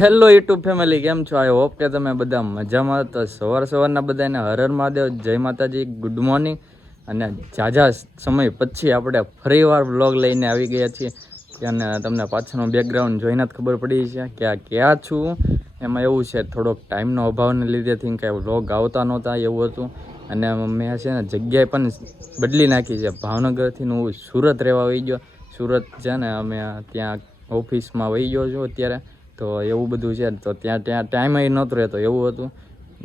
Hello YouTube family, કેમ છો? I hope કે તમે બધા મજામાં. તો સવારના બધાને હર હર મહાદેવ, જય માતાજી, ગુડ મોર્નિંગ. અને ઝાઝા સમય પછી આપણે ફરીવાર વ્લોગ લઈને આવી ગયા છીએ. અને તમને પાછળનું બેકગ્રાઉન્ડ જોઈને જ ખબર પડી છે કે આ ક્યાં છું. એમાં એવું છે, થોડોક ટાઈમનો અભાવને લીધેથી કાંઈ વ્લોગ આવતા નહોતા એવું હતું. અને મેં છે ને જગ્યાએ પણ બદલી નાખી છે. ભાવનગરથી હું સુરત રહેવા વહી ગયો. સુરત છે ને અમે ત્યાં ઓફિસમાં વહી ગયો છું અત્યારે. તો એવું બધું છે, તો ત્યાં ટાઈમ નહોતો રહેતો એવું હતું.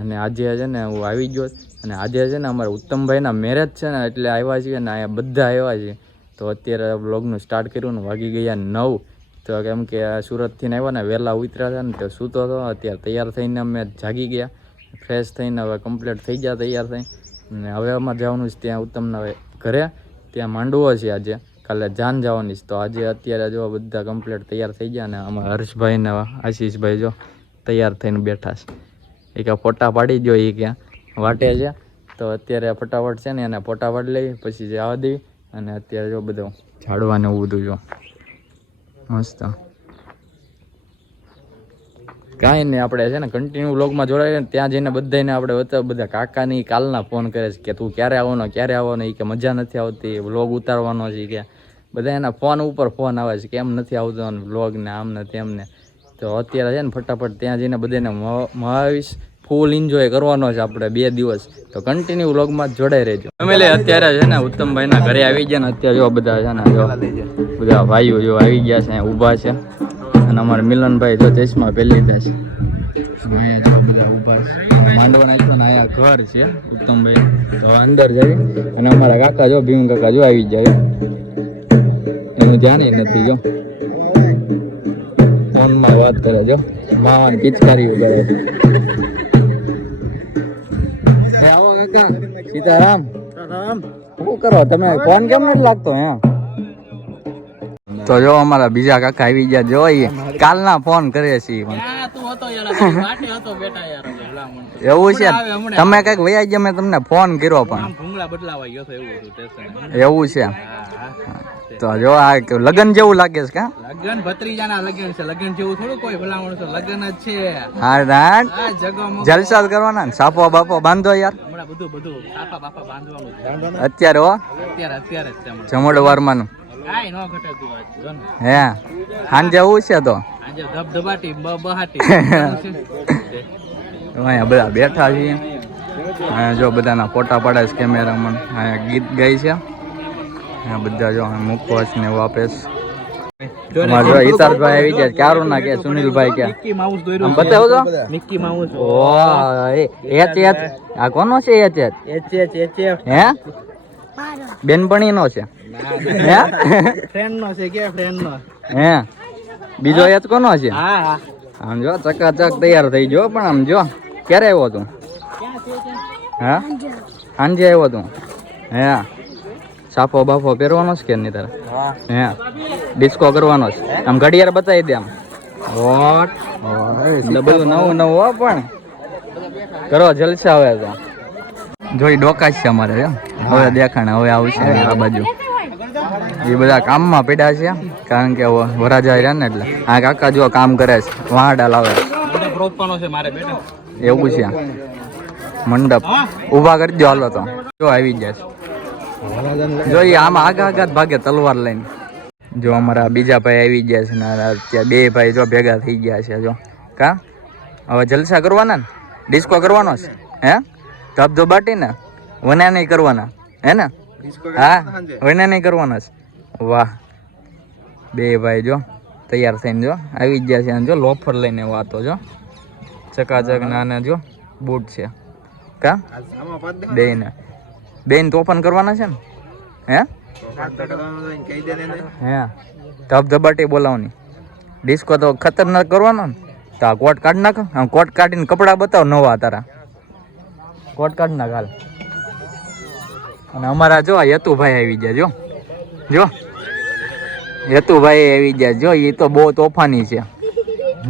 અને આજે છે ને હું આવી ગયો. અને આજે છે ને અમારે ઉત્તમભાઈના મેરેજ છે ને, એટલે આવ્યા છીએ ને અહીંયા બધા આવ્યા છીએ. તો અત્યારે વ્લોગનું સ્ટાર્ટ કર્યું ને વાગી ગયા 9. તો કેમ કે સુરતથી આવ્યા ને વહેલા ઉતર્યા હતા ને, તો સૂતો હતો. અત્યારે તૈયાર થઈને અમે જાગી ગયા, ફ્રેશ થઈને હવે કમ્પ્લીટ થઈ ગયા તૈયાર થઈ. અને હવે અમારે જવાનું છે ત્યાં ઉત્તમના ઘરે. ત્યાં માંડવો છે આજે, કાલે જાન જવાની છે. તો આજે અત્યારે જો બધા કમ્પ્લીટ તૈયાર થઈ ગયા. ને આમાં હર્ષભાઈ ને આશીષભાઈ જો તૈયાર થઈને બેઠા છે. એ ક્યાં ફોટા પાડી દો, એ ક્યાં વાટે છે. તો અત્યારે ફટાફટ છે ને એને ફોટા પાડી લઈ પછી જે આવવા દેવી. અને અત્યારે જો બધું ઝાડવાને એવું બધું જો મસ્ત. કાંઈ નહીં, આપણે છે ને કન્ટિન્યુ વ્લોગમાં જોડાઈએ ને ત્યાં જઈને બધાને આપણે બધા કાકાની કાલના ફોન કરે છે કે તું ક્યારે આવવાનો. એ કે મજા નથી આવતી, વ્લોગ ઉતારવાનો છે કે. બધા એના ફોન ઉપર ફોન આવે છે કે એમ નથી આવતો વ્લોગ ને આમ ને તેમ ને. તો અત્યારે છે ને ફટાફટ ત્યાં જઈને બધાને મળાવીશ. ફૂલ એન્જોય કરવાનો છે આપણે 2 દિવસ. તો કન્ટિન્યુ વ્લોગમાં જોડાઈ રહેજો. ફેમિલી અત્યારે છે ને ઉત્તમભાઈના ઘરે આવી ગયા ને. અત્યારે જો બધા છે ને બધા ભાઈઓ જો આવી ગયા છે, ઊભા છે. અને અમારે મિલનભાઈ જો ચશ્મા પહેરી લીધા છે. અહીંયા જો બધા ઊભા છે. માંડવો નાખ્યો ને અહીંયા ઘર છે ઉત્તમભાઈ. તો અંદર જાય. અને અમારા કાકા જો ભીમ કાકા જો આવી જાય. એનું ધ્યાન નથી જો ફોનમાં વાત કરે જો, માવાની પિચકારી કરે. આવો કાકા, સીતારામ. શું કરો તમે? ફોન કેમ નથી લાગતો? હે તો જો અમારા બીજા કાકા આવી ગયા. જો કાલના ફોન કરે છે. એવું છે? તમે કઈક વયા ગયા, મેં તમને ફોન કર્યો પણ એવું છે. તો જો આ લગન જેવું લાગે છે. કા લગન ભત્રીજાના લગન છે, લગન જેવું થોડું કોઈ ભલામણ છે, લગન જ છે. હા રાત જલસા કરવાના ને, સાપો બાપો બાંધો યાર. હમણાં બધું સાપા બાપા બાંધવાનું અત્યારે હો, અત્યારે જમણવારમાં નું કાઈ ન ઘટે તું જો ને. હે સાંજે આવું છે તો આજે ધબધબાટી બહાટી અહીંયા બધા બેઠા છીએ. અહીંયા જો બધાના ફોટા પાડે છે કેમેરામાં. અહીંયા ગીત ગાય છે. અહીંયા બધા જો મુખવાસ ને એવું આપે છે. જો હિતાર્થભાઈ આવી ગયા. ક્યારું ના કે સુનિલભાઈ ક્યાં મિકી માઉસ દોર્યું બતાવો તો. Mickey mouse. ઓ એચ આ કોનો છે? એચ હે બેનપણી નો છે? હે ફ્રેન્ડ નો છે કે ફ્રેન્ડ નો? હે બીજો એચ કોનો છે? હા આમ જો ચકાચક તૈયાર થઈ ગયો. પણ આમ જો ક્યારે આવ્યો તું? હા સાંજે આવ્યો તું? હે સાપો બાપો પહેરવાનો છે કે નહીં તારે? હે ડિસ્કો કરવાનો છે? આમ ઘડિયાળ બતાવી દે. આમ બધું નવું હો. પણ કરો જલસા. હવે તો જોઈ ડોકા છે અમારે. હવે દેખાણે હવે આવશે આ બાજુ. એ બધા કામમાં પડ્યા છે, કારણ કે વરાજા રહ્યા ને એટલે. આ કાકા જો કામ કરે છે, વાંડા લાવે છે. એવું છે? મંડપ ઊભા કરી દો હાલો. તો જો આવી જાય જો આમાં આગા ભાગે તલવાર લઈને. જો અમારા બીજા ભાઈ આવી ગયા છે ને ત્યાં 2 ભાઈ જો ભેગા થઈ ગયા છે. જો કા હવે જલસા કરવાના ને, ડિસ્કો કરવાનો છે? હે ધબધબાટી ને વના નહીં કરવાના હે ને? હા વના નહીં કરવાના છે. વાહ 2 ભાઈ જો તૈયાર થઈને જો આવી ગયા છે. જો લોફર લઈને વાતો જો ચકાચક નાના જો બૂટ છે. કા બેન તોફાન કરવાના છે ને? હે હે ધબધબાટી બોલાવવાની. ડિસ્કો તો ખતરનાક કરવાનો ને. તો આ કોટ કાઢ નાખ. આમ કોટ કાઢીને કપડા બતાવ નવા તારા. કોટ કાઢ નાખ હાલ. અને અમારા જો યતુભાઈ આવી ગયા. જો જો યતુભાઈ આવી ગયા. જો એ તો બહુ તોફાની છે.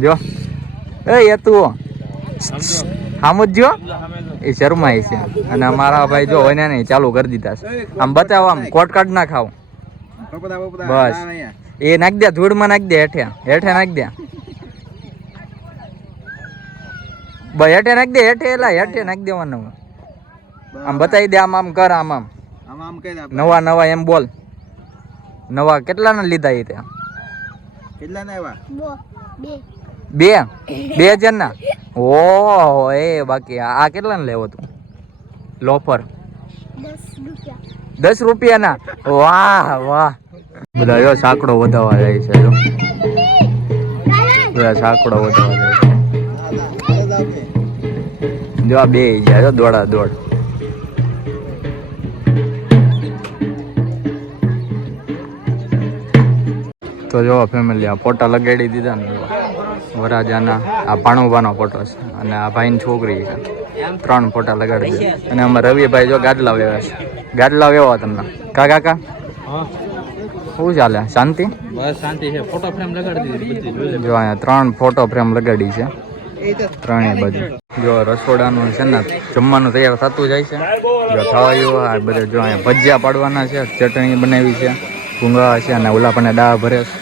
જો એ યતુ આમ જ જો એ શરમાય છે. અને અમારા ભાઈ જો એને નહીં ચાલુ કરી દીધા છે. આમ બતાવો, આમ કોટ કાઢ ના ખાવ બસ. એ નાખી દે ધૂળમાં, નાખી દે હેઠે નાખી દે. ભાઈ હેઠે નાખી દે, હેઠે એલા હેઠે નાખી દેવાનું. આમ બતાવી દે, આમ આમ કર, આમ આમ નવા નવા એમ બોલ. નવા કેટલાના લીધા એ ત્યાં? બે 2000 ના? ઓહો એ બાકી આ કેટલા ને લેવો તું લોફર? 10 રૂપિયાના? વાહ વાહ. બધા જો સાંકડો વધારવા જાય છે, જો બધા સાંકડો વધારવા જાય છે. જો આ બે જાય જો દોડા દોડ. તો જો ફેમિલી આ ફોટા લગાડી દીધા ને વરાજાના. આ ભાણુભાનો ફોટો છે અને આ ભાઈની છોકરી છે. 3 ફોટા લગાડી દીધા. અને અમારા રવિભાઈ જો ગાડલા વેવા છે. ગાડલા વેવા તમને કાકા? શું ચાલે? શાંતિ? બસ શાંતિ છે. ફોટો ફ્રેમ લગાડી દીધી બધી. જો અહીંયા 3 ફોટો ફ્રેમ લગાડી છે, 3 બાજુ. જો રસોડાનું છે ને જમવાનું તૈયાર થતું જાય છે. જો થવાયું આ બધા જો અહીંયા ભજીયા પાડવાના છે, ચટણી બનાવી છે, ભૂંગળા છે અને ઓલા પણ દાળ ભરે છે.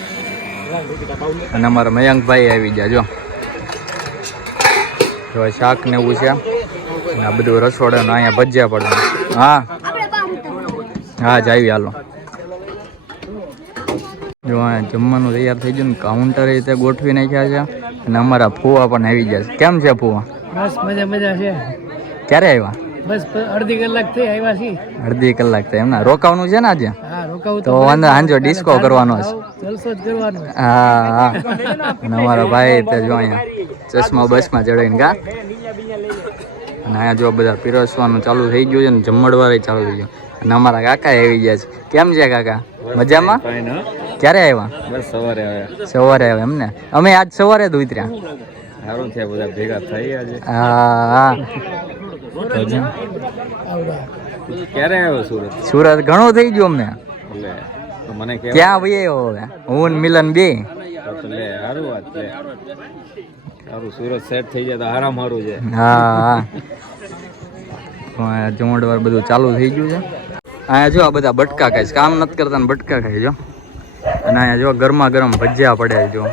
અને અમારા મયંકભાઈ આવી ગયા જો શાક ને એવું છે. અને આ બધું રસોડાનું અહીંયા ભજીયા પાડવાનું. હા હા જ આવી હાલો. જો અહીંયા જમવાનું તૈયાર થઈ ગયું ને કાઉન્ટર રીતે ગોઠવી નાખ્યા છે. અને અમારા ફુવા પણ આવી ગયા છે. કેમ છે ફુવા? બસ મજા છે. ક્યારે આવ્યા? બસ અડધી કલાક થઈ આવ્યા છીએ. અડધી કલાક થઈ એમના? રોકાવાનું છે ને આજે? હા રોકાવું તો વાંધો હાંજો ડિસ્કો કરવાનો છે. જલસો જ કરવાનો. હા હા. અને અમારા ભાઈ તે જો અહીંયા ચશ્મા બસમાં ચડાવીને ગા. અને અહીંયા જો બધા પીરસવાનું ચાલુ થઈ ગયું છે ને જમણવાર ચાલુ થઈ ગયું. અને અમારા કાકા આવી ગયા છે. કેમ છે કાકા? મજામાં? ક્યારે આવ્યા? બસ સવારે આવ્યા. સવારે આવ્યા એમને? અમે આજ સવારે જ ઉતર્યા. સારું છે બધા ભેગા થઈ આજે. હા. ક્યારે આવ્યો સુરત? સુરત ઘણું થઈ ગયું અમને. મને ક્યાં ભાઈ હવે હું ને મિલન બે. સારું વાત છે. સારું સુરત સેટ થઈ જાય તો આરામ સારું છે. હા જમણવાર બધું ચાલુ થઈ ગયું છે. અહીંયા જો આ બધા બટકા ખાય છે, કામ નથી કરતા ને બટકા ખાય જો. અને અહીંયા જો ગરમા ગરમ ભજીયા પડ્યા જો.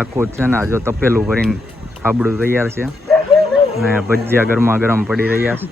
આખું છે ને જો તપેલું ભરીને થાબડું તૈયાર છે. અને ભજીયા ગરમા ગરમ પડી રહ્યા છે.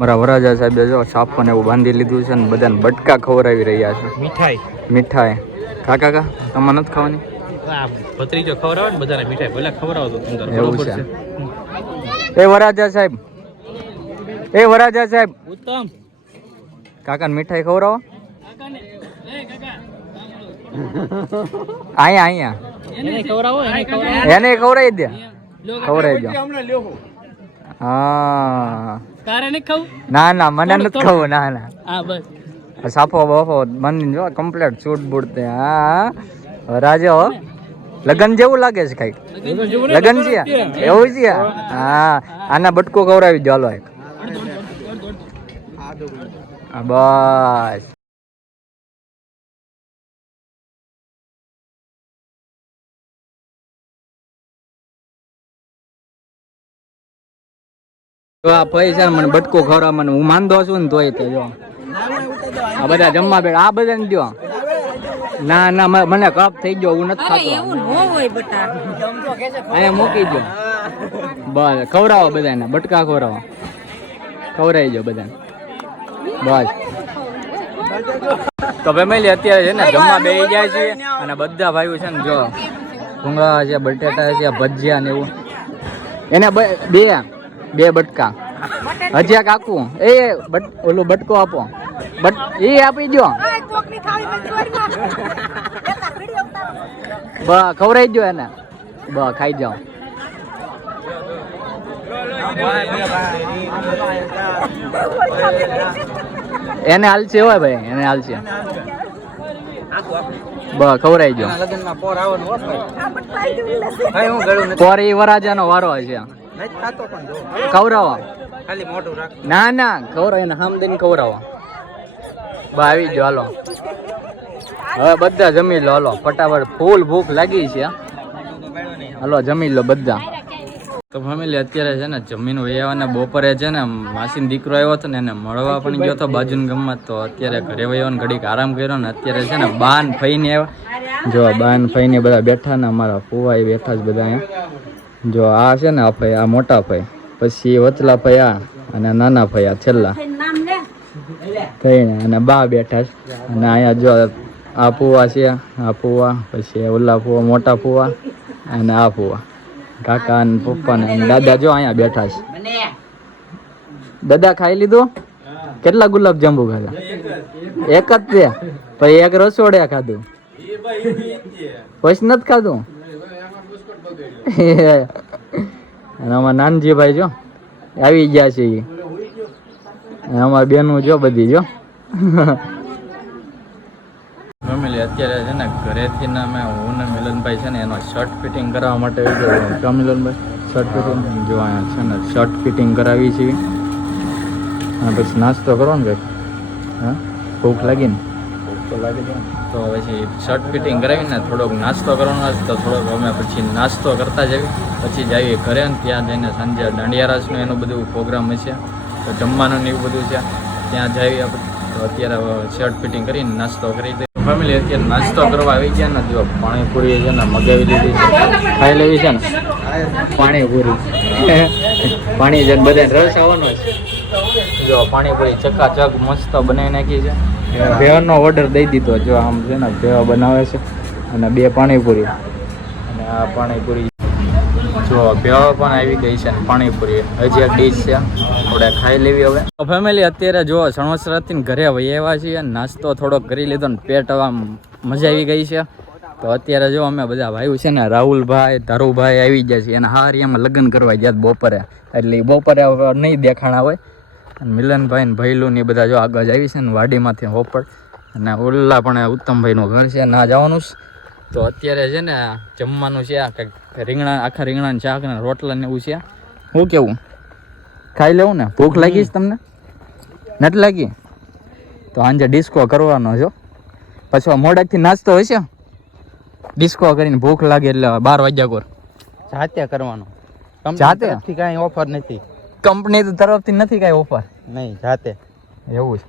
મારા વરાજા સાહેબે જો સાપને એવું બાંધી લીધું છે ને બધાને બટકા ખવડાવી રહ્યા છે. મીઠાઈ કાકા કા તમારે નથી ખાવાની? ભત્રીજો ખવડાવે ને બધાને મીઠાઈ ભલે ખવડાવો તો એવું છે. એ વરાજા સાહેબ, એ વરાજા સાહેબ, ઉત્તમ કાકાને મીઠાઈ ખવડાવો. અહીંયા એને ખવડાવો એને ખવડાવી દે, ખવડાવી દો. હા તારે નહીં ખાવું? ના ના મને નથી ખાવું. ના ના હા બસ સાફો બફો બંધ જો કમ્પ્લીટ છૂટ બૂટ. હા રાજો લગન જેવું લાગે છે કઈક. લગન છે એવું છે? હા આના બટકો ખવડાવી દો હાલો એક. બસ આ પૈસા મને બટકો ખવડાવ મને હું માંદો છું ને તોય તે જો આ બધા જમવા બેઠા આ બધાને દો. ના ના મને કપ થઈ ગયો હું નથી ખાતો. અહીંયા મૂકી દો બસ. ખવડાવો બધાને બટકા ખવડાવો, ખવડાવી દો બધાને બસ. તો ફેમિલી અત્યારે છે ને જમવા બેસી જાય છે અને બધા ભાઈઓ છે ને જો ભૂંગળા છે, બટેટા છે, ભજીયા ને એવું. એને બે બટકા હજી કાકુ એ ઓલો બટકો આપો. બટ એ આપી દો ખવડાવી દો એને ખાઈ જાઓ એને હાલશે હોય ભાઈ એને હાલશે ખવડાવી દો પોર એ વરાજાનો વારો હશે ખવડાવો ના ના ખવડાવ એને હામદીન ખવડાવો આવી ગયો હાલો હવે બધા જમી લો હાલો ફટાફટ ફૂલ ભૂખ લાગી છે હાલો જમી લો બધા તો ફેમિલી અત્યારે છે ને જમીન વૈયાવાને બપોરે છે ને માસીનો દીકરો આવ્યો હતો ને એને મળવા પણ ગયો હતો બાજુના ગામમાં તો અત્યારે ઘરે વૈયાવાને ઘડીક આરામ કર્યો ને અત્યારે છે ને બાન ફઈને આવ્યા જો બાન ફઈને બધા બેઠા ને અમારા ફુવા એ બેઠા જ બધા અહીંયા જો આ છે ને આ ભાઈ આ મોટા ભાઈ પછી વચલા ભાઈ આ અને નાના ભાઈ આ છેલ્લા થઈને અને બા બેઠા છે અને અહીંયા જો આ ફુવા છે આ ફુવા પછી ઓલા ફુવા મોટા ફુવા અને આ ફુવા કાકા ને પપ્પા ને દાદા જો અહીંયા બેઠા છે દાદા ખાઈ લીધું કેટલા ગુલાબ જાંબુ ખાધા એક જ છે પછી એક રસોડ્યા ખાધું પછી નથી ખાધું અને અમારા નાનજીભાઈ જો આવી ગયા છે અમારી બેનું જો બધી જો ફેમિલી અત્યારે છે ને ઘરેથી ને અમે હું ને મિલનભાઈ છે ને એનો શર્ટ ફિટિંગ કરાવવા માટે આવી મિલનભાઈ શર્ટ ફિટિંગ જો અહીંયા છે ને શર્ટ ફિટિંગ કરાવી છે અને પછી નાસ્તો કરો ને કંઈક હા ભૂખ લાગી ને ભૂખ તો લાગી જાય તો પછી શર્ટ ફિટિંગ કરાવીને થોડોક નાસ્તો કરવાનો તો થોડોક અમે પછી નાસ્તો કરતા જઈએ પછી જઈએ ઘરે ને ત્યાં જઈને સાંજે દાંડિયા રાસનું એનું બધું પ્રોગ્રામ હશે તો જમવાનું ને એવું બધું છે ત્યાં જઈએ આપણે તો અત્યારે શર્ટ ફિટિંગ કરીને નાસ્તો કરી દઈએ ફેમિલી અત્યારે નાસ્તો કરવા આવી ગયા ને જો પાણીપુરી છે ને મગાવી લીધી છે ખાઈ લેવી છે ને પાણીપુરી પાણી છે બધાને રસ આવવાનો છે જો પાણીપુરી ચકાચક મસ્ત બનાવી નાખી છે ભેળનો ઓર્ડર દઈ દીધો જો આમ છે ને ભેળ બનાવે છે અને 2 પાણીપુરી અને આ પાણીપુરી જો ભેળ પણ આવી ગઈ છે ને પાણીપુરી હજી એક ડીશ છે આપણે ખાઈ લેવી હવે તો ફેમિલી અત્યારે જો સણોસરાથી ઘરે વહી આવ્યા છીએ નાસ્તો થોડોક કરી લીધો ને પેટ હવે મજા આવી ગઈ છે તો અત્યારે જો અમે બધા ભાઈઓ છે ને રાહુલભાઈ ધારુભાઈ આવી ગયા છે એના હારિયામાં લગ્ન કરવા ગયા બપોરે એટલે બપોરે નહીં દેખાણા હોય અને મિલનભાઈ ને ભૈલું ને બધા જો આગળ જ આવી છે ને વાડીમાંથી હોપડ અને ઓલા પણ ઉત્તમભાઈનું ઘર છે ના જવાનું તો અત્યારે છે ને જમવાનું છે આ કંઈક રીંગણા આખા રીંગણાનું શાક ને રોટલા ને એવું છે શું કેવું ખાઈ લેવું ને ભૂખ લાગી છે તમને નથી લાગી તો સાંજે ડિસ્કો કરવાનો છો પછી મોડેકથી નાસ્તો હશે ડિસ્કો કરીને ભૂખ લાગે એટલે 12 વાગ્યા કોર જાતે કરવાનો જાતે કાંઈ ઓફર નથી કંપની તરફથી નથી કાંઈ ઓફર નહીં જાતે એવું છે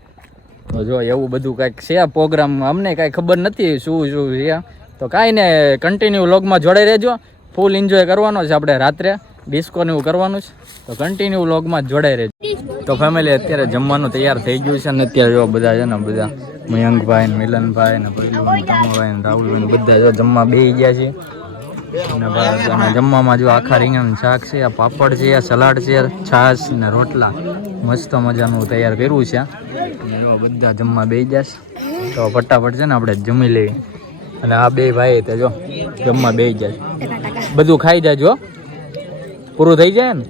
તો જો એવું બધું કાંઈક છે પ્રોગ્રામ અમને કાંઈ ખબર નથી શું છે તો કાંઈ ને કન્ટિન્યુ વ્લોગમાં જોડાઈ રહેજો ફૂલ એન્જોય કરવાનો છે આપણે રાત્રે ડિસ્કો ને એવું કરવાનું છે તો કન્ટિન્યુ વ્લોગમાં જોડાઈ રહેજો તો ફેમિલી અત્યારે જમવાનું તૈયાર થઈ ગયું છે ને અત્યારે જો બધા છે ને બધા મયંકભાઈ ને મિલનભાઈ ને ભૈલુભાઈ ને રાહુલભાઈ ને બધા જો જમવા બેસી ગયા છે અને જમવામાં જો આખા રીંગણાનું શાક છે આ પાપડ છે આ સલાડ છે છાશ ને રોટલા મસ્ત મજાનું તૈયાર કર્યું છે અને જો બધા જમવા બેસી જશે તો ફટાફટ છે ને આપણે જમી લેવી અને આ 2 ભાઈ તે જો જમવા બેસી જાય બધું ખાઈ જાજો પૂરું થઈ જાય ને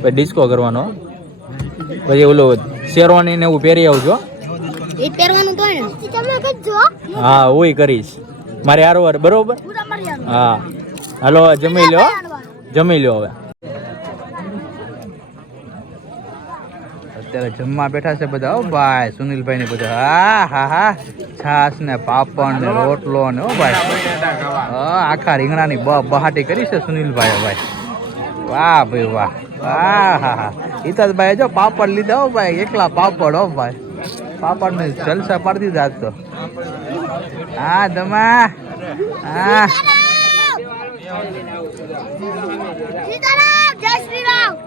પછી ડિસ્કો કરવાનો પછી ઓલું શેરવાની ને એવું પહેરી આવજો હા હું કરીશ મારે હારવાર બરોબર હા હાલો જમી લો હવે અત્યારે જમવા બેઠા છે બધા ઓ ભાઈ સુનિલભાઈ ને બધા હા છાસ ને પાપડ ને રોટલો ને ઓ ભાઈ આખા રીંગણાની બહાટી કરી છે સુનિલભાઈ ભાઈ વાહ ભાઈ વાહ હા હિતેશભાઈ જો પાપડ લીધા હો ભાઈ એકલા પાપડ હો ભાઈ પાપડ ને જલસા પાડી દીધા આજ તો હા દમા હા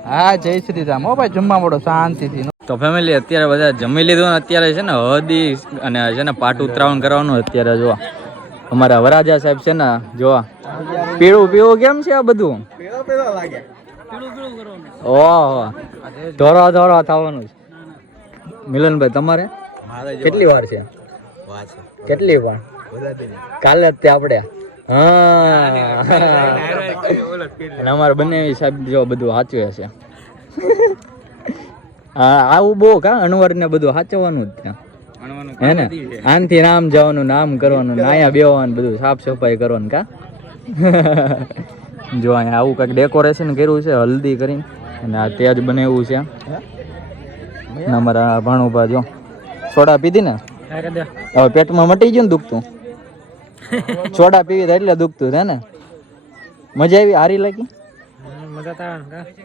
હા જય શ્રી રામ હો ભાઈ જમવા મળો શાંતિથી તો ફેમિલી અત્યારે બધા જમી લીધું ને અત્યારે છે ને હળદી અને છે ને પાટ ઉતરાવણ કરવાનું અત્યારે જો અમારા વરાજા સાહેબ છે ને જો પીળું કેમ છે આ બધું ઓહો ધોરો થવાનું છે મિલનભાઈ તમારે કેટલી વાર છે કેટલી પણ કાલે જ તે આપણે હા અને અમારે બંને સાહેબ જો બધું સાચવે છે હા આવું બહુ કા અણવર ને બધું સાચવવાનું જ ત્યાં હે ને આનથી નામ જવાનું નામ કરવાનું ને અહીંયા બેવાનું બધું સાફ સફાઈ કરવાનું કા જો અહીંયા આવું કંઈક ડેકોરેશન કર્યું છે હલ્દી કરીને અને આ તેજ બનાવ્યું છે ને અમારા ભાણુભા જો સોડા પીધી ને હવે પેટમાં મટી ગયું ને દુખતું સોડા પીવી તો એટલે દુખતું છે ને મજા આવી હારી લાગી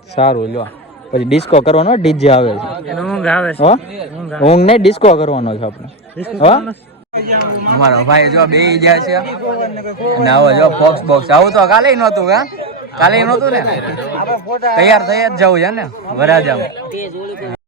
સારું લ્યો પછી ડિસ્કો કરવાનો ડીજે આવે છે હો ઊંઘ નહીં ડિસ્કો કરવાનો છે આપણે હો અમારો ભાઈ જો બે ગયા છે અને આવો જો બોક્સ બોક્સ આવું તો કાલે નહોતું કા કાલે નહોતું ને તૈયાર થઈ જ જવું છે ને વરાજામાં